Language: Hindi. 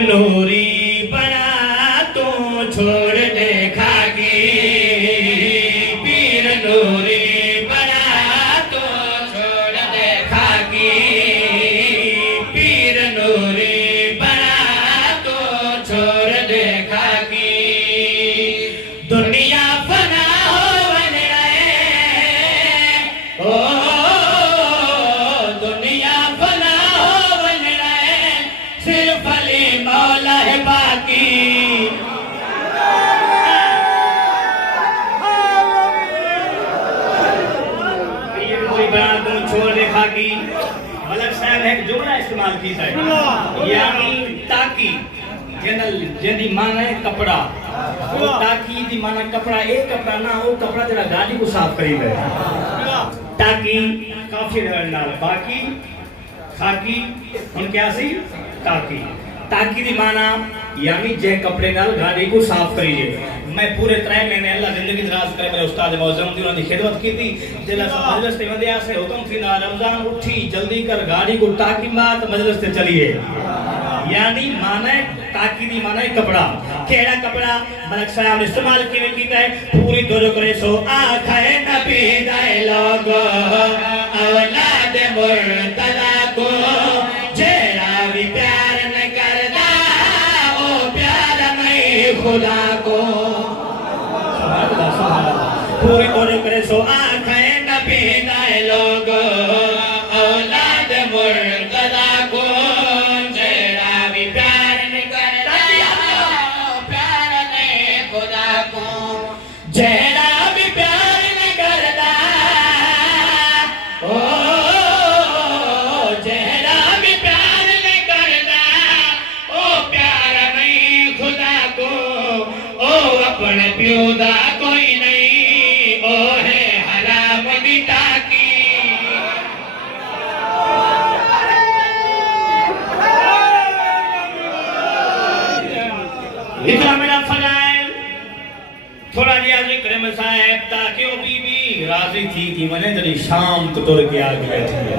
नूरी बना तू छोड़ दे खाकी, पीर नूरी बना तू छोड़ दे खाकी, पीर नूरी बना तू छोड़ दे खाकी। दुनिया फना हो बन रहे, ओ दुनिया फना हो बन रहे, सिर्फ अली मौला है बाकी। बना तुम छोड़ देखा की मलक साहब एक जुमला इस्तेमाल की है, यानी ताकि जंदी माना है कपड़ा, वो ताकि दी माना कपड़ा, एक कपड़ा ना वो कपड़ा तेरा गाड़ी को साफ करी है, ताकि काफी नाल बाकी खाकी उन क्या सी ताकि ताकि दी माना यानी जे कपड़े नाल गाड़ी को साफ करिए। मैं पूरे 3 महीने अल्लाह जिंदगी दराज करे मेरे उस्ताद मौजूद दी उन्होंने खिदमत की थी। जिला मजलिस ते वंदे आसे हुक्म थी ना रमजान उठी जल्दी कर गाड़ी को ताकि मात मजलिस ते चलिए, यानी माना ताकि दी माना कपड़ा, केड़ा कपड़ा मलक साहब ने इस्तेमाल किए कीता है पूरी दुरो करे सो आखे नबी दाए लोग औलाद मुर्तदा को जेड़ा भी प्यार न करदा ओ प्यार नहीं खुदा को। पूरी दुरो करे सो आखे नबी दाए लोग औलाद मुर्तदा को जेड़ा भी प्यार न करदा प्यार नहीं खुदा को, जेड़ा भी प्यार न करदा ओ जेड़ा भी प्यार न करदा ओ प्यार नहीं खुदा को, ओ अपने प्यो दा कोई नहीं ओ है हराम दी ताकी। इतना मेरा फजाइल थोड़ा जिया जिक्र में साहब ताकि वो बीबी राजी थी कि मैंने तेरी शाम को तुर के आगे बैठी है।